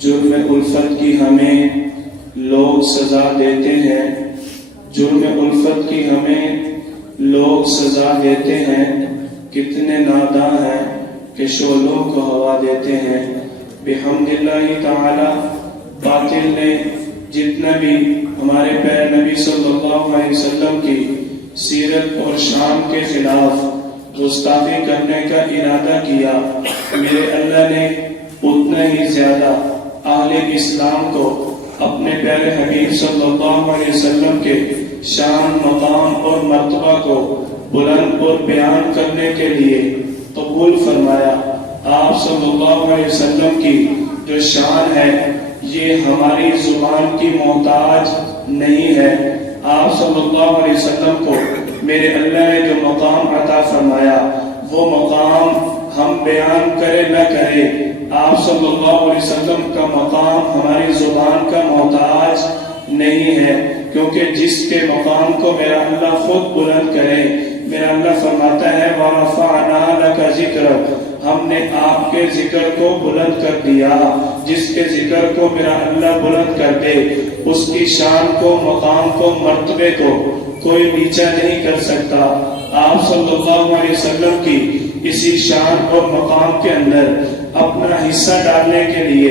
جرم الفت کی ہمیں لوگ سزا دیتے ہیں، جرم الفت کی ہمیں لوگ سزا دیتے ہیں، کتنے ناداں ہیں کہ شعلوں کو ہوا دیتے ہیں۔ بحمد اللہ تعالی باطل نے جتنا بھی ہمارے پیارے نبی صلی اللہ علیہ وسلم کی سیرت اور شان کے خلاف گستاخی کرنے کا ارادہ کیا، میرے اللہ نے اتنا ہی زیادہ اہل اسلام کو اپنے پیارے حبیب صلی اللہ علیہ وسلم کے شان، مقام اور مرتبہ کو بلند اور بیان کرنے کے لیے قبول فرمایا۔ آپ صلی اللہ علیہ وسلم کی جو شان ہے یہ ہماری زبان کی محتاج نہیں ہے۔ آپ صلی اللہ علیہ وسلم کو میرے اللہ نے جو مقام عطا فرمایا وہ مقام ہم بیان کرے نہ کرے، آپ صلی اللہ علیہ وسلم کا مقام ہماری زبان کا محتاج نہیں ہے، کیونکہ جس کے مقام کو میرا اللہ خود بلند کرے، میرا اللہ فرماتا ہے وَرَفَعْنَا لَكَ ذِكْرَكَ، ہم نے آپ کے ذکر کو بلند کر دیا۔ جس کے ذکر کو میرا اللہ بلند کر دے اس کی شان کو، مقام کو، مرتبے کو کوئی نیچا نہیں کر سکتا۔ آپ صلی اللہ علیہ وسلم کی اسی شان اور مقام کے اندر اپنا حصہ ڈالنے کے لیے،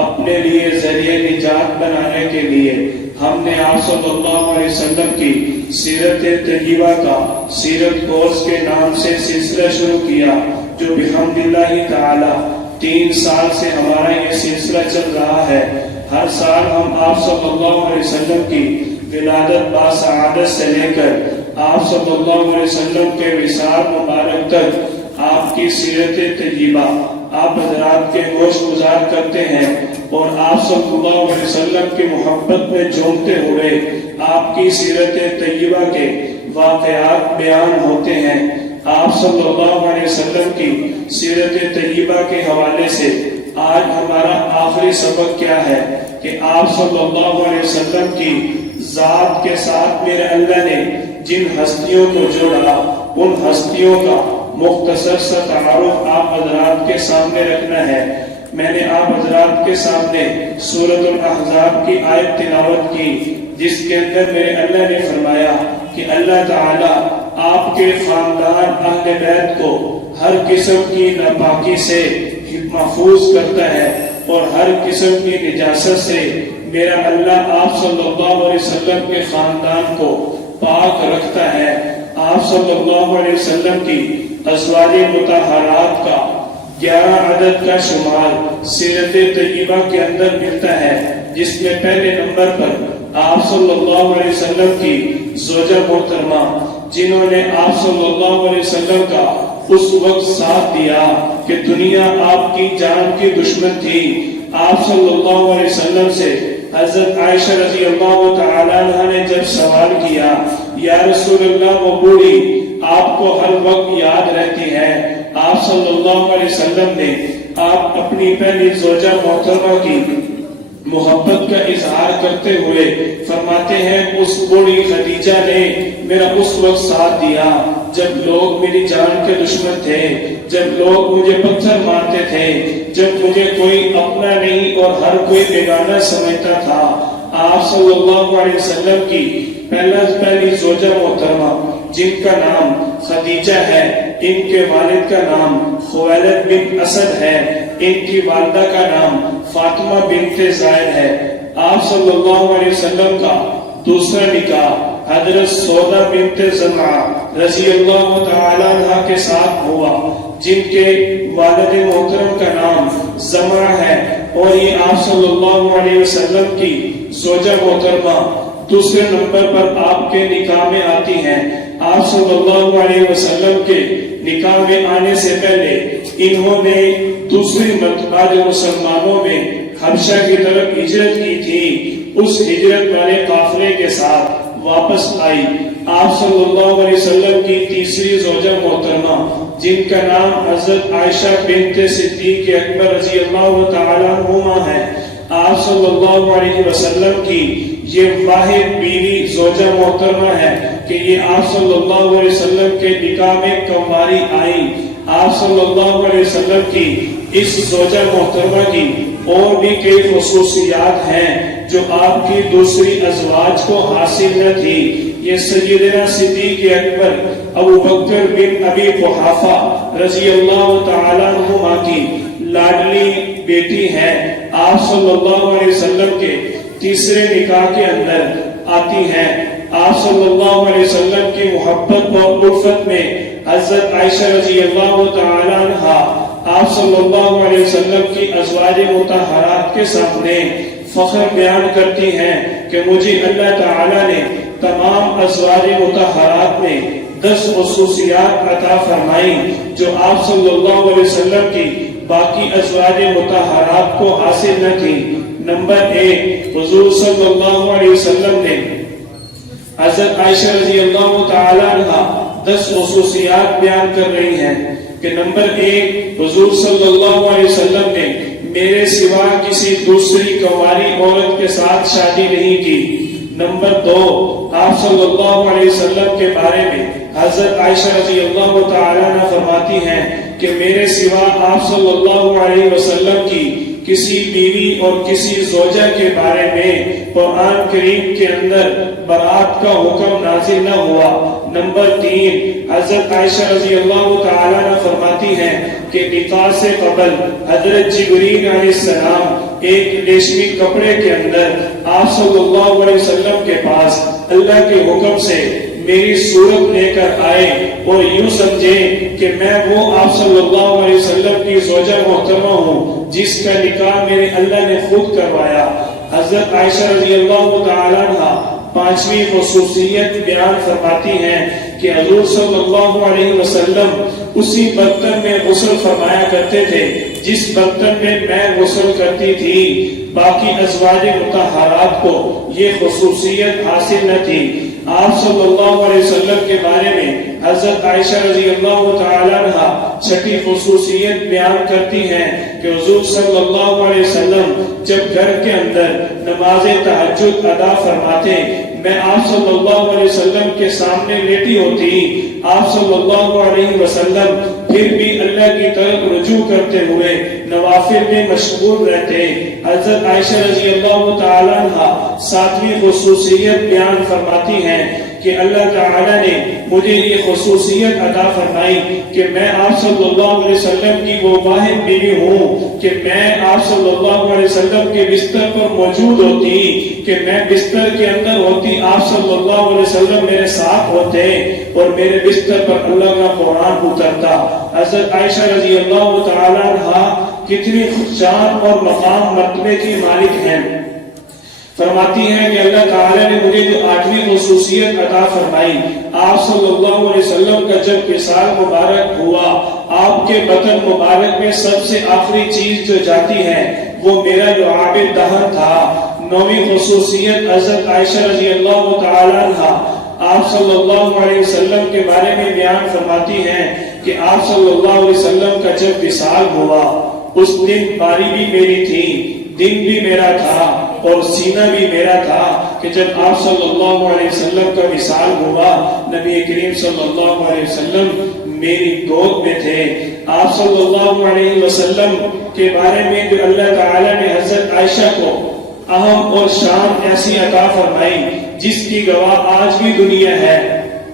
اپنے لیے ذریعہ نجات بنانے کے لیے ہم نے آپ صلی اللہ علیہ وسلم کی سیرت طیبہ کا سیرت کورس کے نام سے سلسلہ شروع کیا، جو بحمد اللہ تعالی 3 سال سے ہمارا یہ سلسلہ چل رہا ہے۔ ہر سال ہم آپ صلی اللہ علیہ وسلم کی ولادت باسعادت سے لے کر آپ صلی اللہ علیہ وسلم کے وصال مبارک تک آپ کی سیرت طیبہ آپ حضرات کے گوش گزار کرتے ہیں، اور آپ صلی اللہ علیہ وسلم کی محبت میں جھومتے ہوئے آپ کی سیرت طیبہ کے واقعات بیان ہوتے ہیں۔ آپ صلی اللہ علیہ وسلم کی سیرت طیبہ کے حوالے سے آج ہمارا آخری سبق کیا ہے کہ آپ صلی اللہ علیہ وسلم کی ذات کے ساتھ میرے اللہ نے جن ہستیوں کو جوڑا، ان ہستیوں کا مختصر سا تعارف آپ حضرات کے سامنے رکھنا ہے۔ میں نے آپ حضرات کے سامنے سورۃ الاحزاب کی آیت تلاوت کی، جس کے اندر میرے اللہ نے فرمایا کہ اللہ تعالی آپ کے خاندان اہل بیت کو ہر قسم کی ناپاکی سے محفوظ کرتا ہے، اور ہر قسم کی نجاست سے میرا اللہ آپ صلی اللہ علیہ وسلم کے خاندان کو پاک رکھتا ہے۔ آپ صلی اللہ علیہ وسلم کی ازواج مطہرات کا 11 عدد کا شمار سیرت طیبہ کے اندر ملتا ہے، جس میں پہلے نمبر پر آپ صلی اللہ علیہ وسلم کی زوجہ محترمہ، جنہوں نے آپ صلی اللہ علیہ وسلم کا اس وقت ساتھ دیا کہ دنیا آپ کی جان کی دشمن تھی۔ آپ صلی اللہ علیہ وسلم سے حضرت عائشہ رضی اللہ تعالی عنہ نے جب سوال کیا، یا رسول اللہ وہ بوڑھی آپ کو ہر وقت یاد رہتی ہے، آپ صلی اللہ علیہ وسلم نے آپ اپنی پہلی زوجہ محترمہ کی محبت کا اظہار کرتے ہوئے فرماتے ہیں اس بوڑھی خدیجہ نے میرا اس وقت ساتھ دیا جب لوگ میری جان کے دشمن تھے، جب لوگ مجھے پتھر مارتے تھے، جب مجھے کوئی اپنا نہیں اور ہر کوئی بیگانہ سمجھتا تھا۔ آپ صلی اللہ علیہ وسلم کی پہلی زوجہ محترمہ جن کا نام خدیجہ ہے، ان کے والد کا نام خویلد بن اسد ہے، ان کی والدہ کا نام فاطمہ بنت زائد ہے۔ آپ صلی اللہ علیہ وسلم کا دوسرا نکاح حضرت سودا بنت زمعہ رضی اللہ تعالی عنہ کے ساتھ ہوا، جن کے والد محترم کا نام زمعہ ہے، اور یہ آپ صلی اللہ علیہ وسلم کی زوجہ محترمہ دوسرے نمبر پر آپ کے نکاح میں آتی ہیں۔ آپ صلی اللہ علیہ وسلم کے نکاح میں آنے سے پہلے انہوں نے دوسری مرتبہ جو مسلمانوں میں حبشہ کی طرف ہجرت کی تھی، اس ہجرت والے قافلے کے ساتھ واپس آئی۔ آپ صلی اللہ علیہ وسلم کی تیسری زوجہ محترمہ جن کا نام حضرت عائشہ بنت صدیق اکبر رضی اللہ تعالی عنہما ہے، آپ صلی اللہ علیہ وسلم کی یہ واحد بیوی زوجہ محترمہ ہے کہ یہ آپ صلی اللہ علیہ وسلم کے نکاح میں کنواری آئی۔ آپ صلی اللہ علیہ وسلم کی اس زوجہ محترمہ کی اور بھی کئی خصوصیات ہیں جو آپ کی دوسری ازواج کو حاصل نہ تھی۔ یہ سیدنا صدیق اکبر ابو بکر بن ابی قحافہ رضی اللہ تعالی عنہما کی لاڈلی بیٹی ہے۔ آپ صلی اللہ علیہ وسلم کے تیسرے نکاح کے اندر آتی ہیں۔ آپ صلی اللہ علیہ وسلم کی محبت اور الفت میں حضرت عائشہ رضی اللہ تعالی عنہا آپ صلی اللہ علیہ وسلم کی ازواج مطہرات کے سامنے فخر بیان کرتی ہیں کہ مجھے اللہ تعالی نے تمام ازواج مطہرات میں 10 خصوصیات عطا فرمائی جو آپ صلی اللہ علیہ وسلم کی باقی ازواج مطہرات کو حاصل نہ تھی۔ نمبر 1، حضور صلی اللہ علیہ وسلم نے حضرت عائشہ رضی اللہ تعالی عنہ 10 خصوصیات بیان کر رہی ہیں کہ نمبر 1، حضور صلی اللہ علیہ وسلم نے میرے سوا کسی دوسری کنواری عورت کے ساتھ شادی نہیں کی۔ نمبر 2، آپ صلی اللہ علیہ وسلم کے بارے میں حضرت عائشہ رضی اللہ تعالی عنہ فرماتی ہیں کہ میرے سوا آپ صلی اللہ علیہ وسلم کی کسی بیوی اور کسی زوجہ کے بارے میں قرآن کریم کے اندر برات کا حکم نازل نہ ہوا۔ نمبر 3، حضرت عائشہ رضی اللہ تعالی عنہ فرماتی ہیں کہ نکاح سے قبل حضرت جبرائیل علیہ السلام ایک ریشمی کپڑے کے اندر آپ صلی اللہ علیہ وسلم کے پاس اللہ کے حکم سے میری صورت لے کر آئے اور یوں سمجھیں کہ میں وہ آپ صلی اللہ علیہ وسلم کی زوجہ محترمہ ہوں جس کا نکاح میرے اللہ نے خود کروایا۔ حضرت عائشہ رضی اللہ تعالی عنہ 5ویں خصوصیت بیان فرماتی ہیں کہ حضور صلی اللہ علیہ وسلم اسی برتن میں غسل فرمایا کرتے تھے جس برتن میں میں غسل کرتی تھی۔ باقی ازواج مطہرات کو یہ خصوصیت حاصل نہ تھی۔ آپ صلی اللہ علیہ وسلم کے بارے میں حضرت عائشہ رضی اللہ تعالی عنہ 6ٹھی خصوصیت بیان کرتی ہیں کہ حضور صلی اللہ علیہ وسلم جب گھر کے اندر نماز تہجد ادا فرماتے میں آپ صلی اللہ علیہ وسلم کے سامنے لیٹی ہوتی، آپ صلی اللہ علیہ وسلم پھر بھی اللہ کی طرف رجوع کرتے ہوئے نوافل میں مشغول رہتے۔ حضرت عائشہ رضی اللہ تعالی عنہ 7ویں خصوصیت بیان فرماتی ہیں کہ اللہ تعالی نے مجھے یہ خصوصیت عطا فرمائی کہ میں آپ صلی اللہ علیہ وسلم کی وہ واحد بیوی ہوں کہ میں آپ صلی اللہ علیہ وسلم کے بستر پر موجود ہوتی، کہ میں بستر کے اندر ہوتی، آپ صلی اللہ علیہ وسلم میرے ساتھ ہوتے اور میرے بستر پر اللہ کا قرآن اترتا۔ حضرت عائشہ رضی اللہ تعالی عنہ کتنی شان اور مقام مرتبے کی مالک ہیں۔ فرماتی ہیں کہ اللہ تعالیٰ نے مجھے جو 8ویں خصوصیت عطا فرمائی، آپ صلی اللہ علیہ وسلم کا جب وصال مبارک ہوا، آپ کے بطن مبارک میں سب سے آخری چیز جو جاتی ہے وہ میرا لعاب دہن تھا۔ 9ویں خصوصیت حضرت عائشہ رضی اللہ تعالی عنہ آپ صلی اللہ علیہ وسلم کے بارے میں بیان فرماتی ہیں کہ آپ صلی اللہ علیہ وسلم کا جب وصال ہوا اس دن باری بھی میری تھی، دن بھی میرا تھا اور سینہ بھی میرا تھا کہ جب آپ صلی اللہ علیہ وسلم کا وصال ہوا نبی کریم صلی اللہ علیہ وسلم میری گود میں تھے۔ آپ صلی اللہ علیہ وسلم کے بارے میں جو اللہ تعالی نے حضرت عائشہ کو اہم اور شان ایسی عطا فرمائی جس کی گواہ آج بھی دنیا ہے۔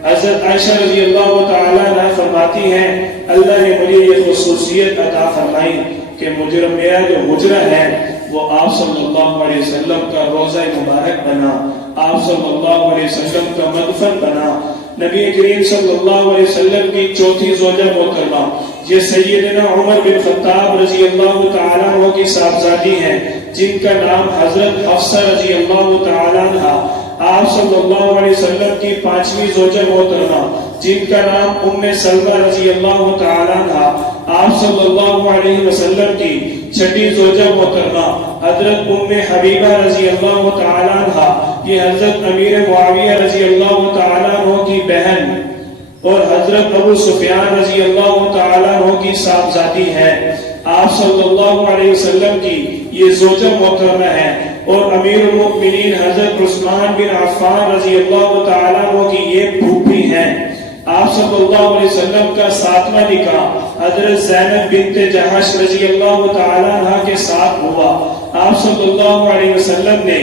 حضرت عائشہ رضی اللہ تعالی عنہ فرماتی ہیں اللہ نے مجھے یہ خصوصیت عطا فرمائی کہ میرا جو حجرہ ہے وہ آپ صلی اللہ علیہ وسلم کا روضہ مبارک بنا، آپ صلی اللہ علیہ وسلم کا مدفن بنا۔ نبی کریم صلی اللہ علیہ وسلم کی 4تھی زوجہ محترمہ یہ سیدنا عمر بن خطاب رضی اللہ تعالیٰ عنہ کی صاحبزادی ہیں جن کا نام حضرت حفصہ رضی اللہ تعالیٰ عنہ۔ آپ صلی اللہ علیہ وسلم کی 5ویں زوجہ محترمہ جن کا نام ام سلمہ رضی اللہ تعالیٰ عنہ۔ آپ صلی اللہ علیہ وسلم کی 6ٹھی زوجہ محترمہ حضرت ام حبیبہ رضی اللہ تعالیٰ عنہ، یہ حضرت امیر معاویہ رضی اللہ تعالیٰ عنہ کی بہن اور حضرت ابو سفیان رضی اللہ تعالیٰ عنہ کی صاحبزادی ہے۔ آپ صلی اللہ علیہ وسلم کی یہ زوجہ محترمہ ہے اور امیر المؤمنین حضرت عثمان بن عفان رضی اللہ تعالیٰ عنہ کی یہ پھوپھی ہیں۔ آپ صلی اللہ علیہ وسلم کا 7واں نکاح حضرت زینب بنت جہش رضی اللہ تعالی عنہ کے ساتھ ہوا۔ آپ صلی اللہ علیہ وسلم نے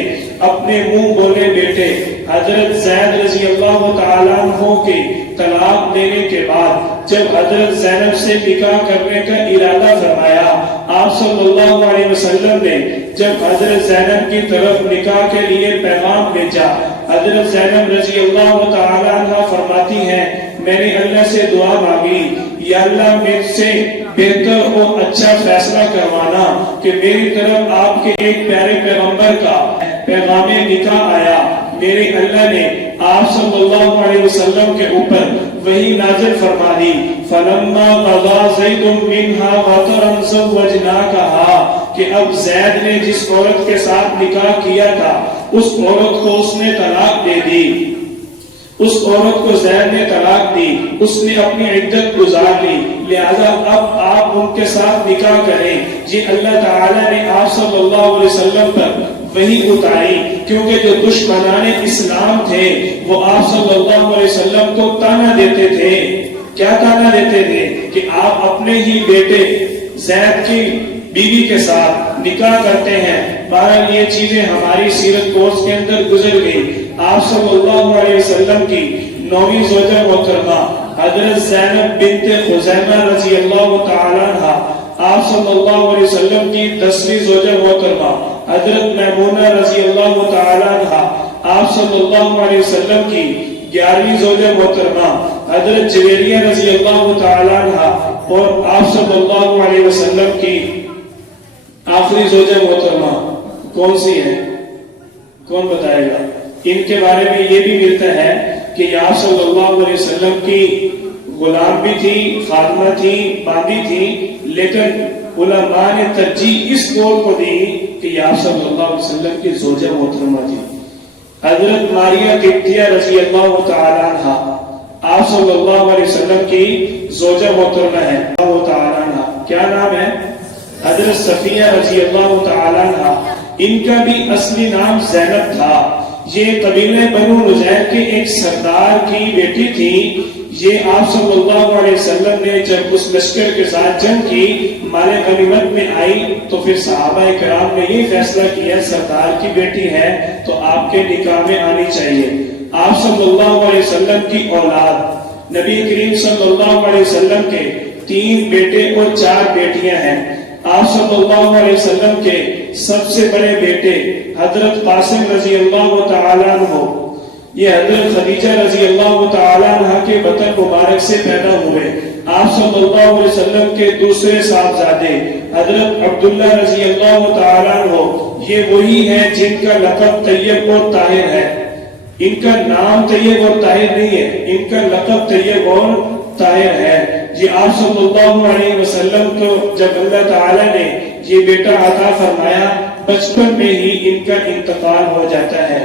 اپنے منہ بولے بیٹے حضرت زید رضی اللہ تعالی عنہ کے طلاق دینے کے بعد جب حضرت زینب سے نکاح کرنے کا ارادہ فرمایا، آپ صلی اللہ علیہ وسلم نے جب حضرت زینب کی طرف نکاح کے لیے پیغام بھیجا، حضرت زینب رضی اللہ تعالی عنہ فرماتی ہیں میں نے اللہ سے دعا مانگی، یا اللہ مجھ سے بہتر اور اچھا فیصلہ کروانا کہ میری طرف آپ کے ایک پیارے پیغمبر کا پیغام نکاح آیا۔ میرے اللہ نے آپ صلی اللہ علیہ وسلم کے اوپر وہی نازل فرما دی، فلما قضا زید منها وطرا زوجناکها، کہ اب زید نے جس عورت کے ساتھ نکاح کیا تھا اس عورت کو اس نے طلاق دے دی، اس عورت کو زید نے طلاق دی، اس نے اپنی عدت گزار لی، لہذا اب آپ ان کے ساتھ نکاح کریں۔ یہ اللہ تعالیٰ نے آپ صلی اللہ علیہ وسلم پر وہی اتاری، کیونکہ جو دشمنان اسلام تھے وہ آپ صلی اللہ علیہ وسلم کو تانا دیتے تھے۔ کیا تانا دیتے تھے؟ کہ آپ اپنے ہی بیٹے زید کی بیوی کے ساتھ نکاح کرتے ہیں۔ بہرحال یہ چیزیں ہماری سیرت کورس کے اندر گزر گئی۔ آپ صلی اللہ علیہ وسلم کی 9ویں زوجہ محترمہ حضرت زینب بنت خزیمہ رضی اللہ تعالی عنہ، آپ صلی اللہ علیہ وسلم کی 10ویں زوجہ محترمہ حضرت میمونہ رضی اللہ تعالی عنہ، آپ صلی اللہ علیہ وسلم کی 11ویں زوجہ محترمہ حضرت جویریہ رضی اللہ تعالی عنہ، اور آپ صلی اللہ علیہ وسلم کی آخری زوجہ محترمہ کون سی ہے؟ کون بتائے گا؟ ان کے بارے میں یہ بھی ملتا ہے کہ یہ آپ صلی اللہ علیہ وسلم کی غلام بھی تھی، خادمہ تھی، باندی تھی، لیکن علماء نے ترجیح اس قول کو دی کہ یہ آپ صلی اللہ علیہ وسلم کی زوجہ محترمہ تھی۔ حضرت ماریہ قبطیہ رضی اللہ تعالی عنہ آپ صلی اللہ علیہ وسلم کی زوجہ محترمہ ہے۔ اللہ تعالی عنہ کیا نام ہے؟ حضرت صفیہ رضی اللہ تعالی عنہ، ان کا بھی اصلی نام زینب تھا۔ یہ قبیلہ بنو نذیر کے ایک سردار کی بیٹی تھی۔ یہ آپ صلی اللہ علیہ وسلم نے جب اس لشکر کے ساتھ جنگ کی، مال غنیمت میں آئی، تو پھر صحابہ کرام نے یہ فیصلہ کیا سردار کی بیٹی ہے تو آپ کے نکاح میں آنی چاہیے۔ آپ صلی اللہ علیہ وسلم کی اولاد نبی کریم صلی اللہ علیہ وسلم کے 3 بیٹے اور 4 بیٹیاں ہیں۔ آپ صلی اللہ علیہ وسلم کے سب سے بڑے بیٹے حضرت قاسم رضی اللہ تعالیٰ عنہ، یہ حضرت خدیجہ رضی اللہ تعالیٰ عنہ کے بطن مبارک سے پیدا ہوئے۔ آپ صلی اللہ علیہ وسلم کے دوسرے صاحبزادے حضرت عبداللہ رضی اللہ تعالیٰ عنہ، یہ وہی ہیں جن کا لقب طیب اور طاہر ہے۔ ان کا نام طیب اور طاہر نہیں ہے، ان کا لقب طیب اور طاہر ہے۔ یہ آپ صلی اللہ علیہ وسلم کو جب اللہ تعالیٰ نے یہ بیٹا عطا فرمایا، بچپن میں ہی ان کا انتقال ہو جاتا ہے۔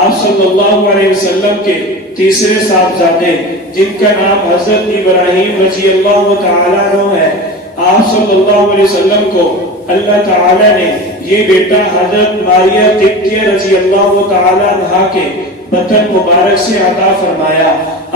آپ صلی اللہ علیہ وسلم کے تیسرے صاحبزادے جن کا نام حضرت ابراہیم رضی اللہ تعالیٰ عنہ ہے، آپ صلی اللہ علیہ وسلم کو اللہ تعالیٰ نے یہ بیٹا حضرت ماریہ قبطیہ رضی اللہ تعالیٰ عنہ کے بطن مبارک سے عطا فرمایا۔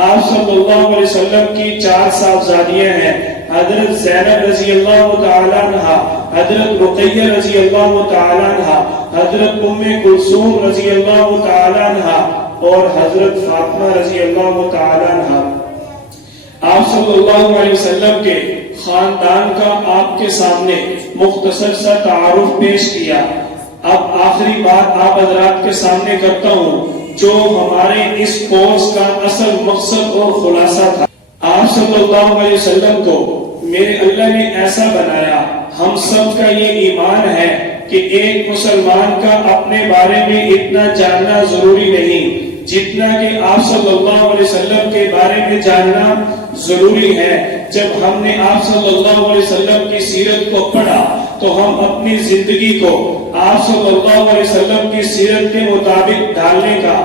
آپ صلی اللہ علیہ وسلم کی 4 صاحبزادیاں ہیں، حضرت زینب رضی اللہ تعالیٰ عنہ، حضرت رقیہ رضی اللہ تعالیٰ عنہ، حضرت ام کلثوم رضی اللہ تعالیٰ عنہ، اور حضرت فاطمہ رضی اللہ تعالیٰ عنہ۔ آپ صلی اللہ علیہ وسلم کے خاندان کا آپ کے سامنے مختصر سا تعارف پیش کیا۔ اب آخری بات آپ حضرات کے سامنے کرتا ہوں جو ہمارے اس کورس کا اصل مقصد اور خلاصہ تھا۔ آپ صلی اللہ علیہ وسلم کو میرے اللہ نے ایسا بنایا، ہم سب کا یہ ایمان ہے کہ ایک مسلمان کا اپنے بارے میں اتنا جاننا ضروری نہیں جتنا کہ آپ صلی اللہ علیہ وسلم کے بارے میں جاننا ضروری ہے۔ جب ہم نے آپ صلی اللہ علیہ وسلم کی سیرت کو پڑھا تو ہم اپنی زندگی کو آپ صلی اللہ علیہ وسلم کی سیرت کے مطابق ڈھالنے کا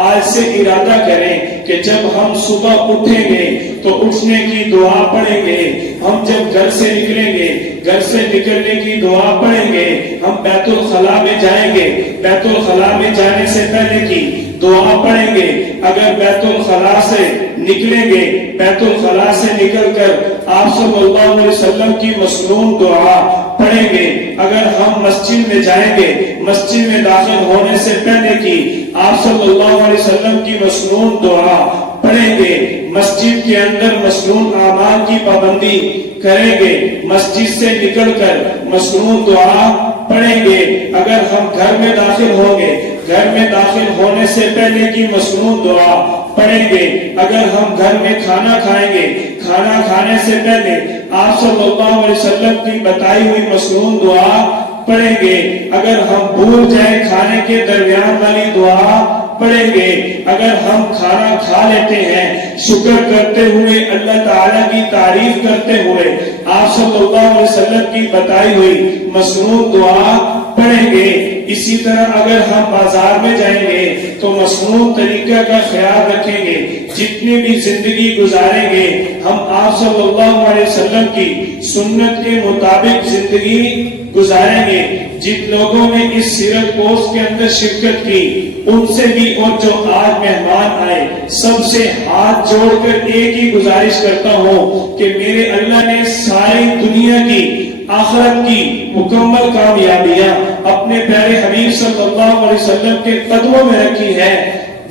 آج سے ارادہ کریں کہ جب ہم صبح اٹھیں گے تو اٹھنے کی دعا پڑھیں گے، ہم جب گھر سے نکلیں گے گھر سے نکلنے کی دعا پڑھیں گے، ہم بیت الخلاء میں جائیں گے بیت الخلاء میں جانے سے پہلے کی دعا پڑھیں گے. اگر بیت الخلا سے نکلیں گے, بیت الخلا سے نکل کر آپ صلی اللہ علیہ وسلم کی مسنون دعا پڑھیں گے. اگر ہم مسجد میں جائیں گے, مسجد میں داخل ہونے سے پہلے کی آپ صلی اللہ علیہ وسلم کی مسنون دعا پڑھیں گے. مسجد کے اندر مسنون اعمال کی پابندی کریں گے, مسجد سے نکل کر مسنون دعا پڑھیں گے. اگر ہم گھر میں داخل ہوں گے, گھر میں داخل ہونے سے پہلے کی مسنون دعا پڑھیں گے. اگر ہم گھر میں کھانا کھائیں گے, کھانا کھانے سے پہلے آپ صلی اللہ علیہ وسلم کی بتائی ہوئی مسنون دعا پڑھیں گے. اگر ہم بھول جائیں کھانے کے درمیان والی دعا پڑھیں گے. اگر ہم کھانا کھا لیتے ہیں شکر کرتے ہوئے, اللہ تعالیٰ کی تعریف کرتے ہوئے آپ صلی اللہ علیہ وسلم کی بتائی ہوئی مسنون دعا پڑھیں گے. اسی طرح اگر ہم بازار میں جائیں گے تو مسنون طریقہ کا خیال رکھیں گے. جتنی بھی زندگی گزاریں گے ہم آپ صلی اللہ علیہ وسلم کی سنت کے مطابق زندگی گزاریں گے. جن لوگوں نے اس سیرت کورس کے اندر شرکت کی ان سے بھی, اور جو آج مہمان آئے سب سے ہاتھ جوڑ کر ایک ہی گزارش کرتا ہوں کہ میرے اللہ نے ساری دنیا کی, آخرت کی مکمل کامیابیاں اپنے پیارے حبیب صلی اللہ علیہ وسلم کے قدموں میں رکھی ہے.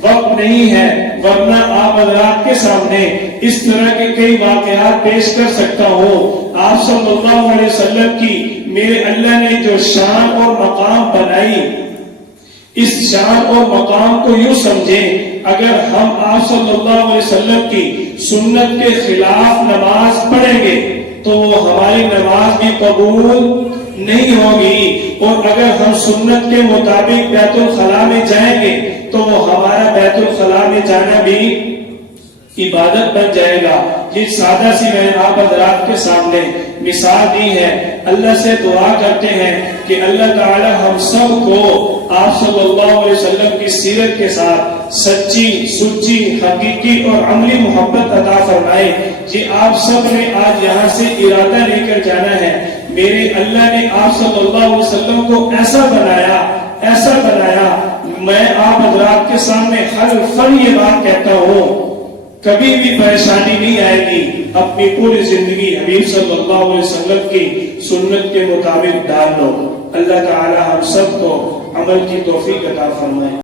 وقت نہیں ہے ورنہ آپ حضرات کے سامنے اس طرح کے کئی واقعات پیش کر سکتا ہوں. آپ صلی اللہ علیہ وسلم کی میرے اللہ نے جو شان اور مقام بنائی, اس شان اور مقام کو یوں سمجھیں, اگر ہم آپ صلی اللہ علیہ وسلم کی سنت کے خلاف نماز پڑھیں گے تو وہ ہماری نماز بھی قبول نہیں ہوگی. اور اگر ہم سنت کے مطابق بیت الخلا میں جائیں گے تو وہ ہمارا بیت الخلا میں جانا بھی عبادت بن جائے گا. یہ سادہ سی میں آپ حضرات کے سامنے مثال دی ہے. اللہ سے دعا کرتے ہیں کہ اللہ تعالی ہم سب کو آپ صلی اللہ علیہ وسلم کی سیرت کے ساتھ سچی, سچی, حقیقی اور عملی محبت عطا فرمائے. جی آپ سب نے آج یہاں سے ارادہ لے کر جانا ہے. میرے اللہ نے آپ صلی اللہ علیہ وسلم کو ایسا بنایا, ایسا بنایا. میں آپ حضرات کے سامنے ہر فن یہ بات کہتا ہوں, کبھی بھی پریشانی نہیں آئے گی. اپنی پوری زندگی حبیب صلی اللہ علیہ وسلم کی سنت کے مطابق ڈال لو. اللہ تعالی ہم سب کو عمل کی توفیق عطا فرمائے.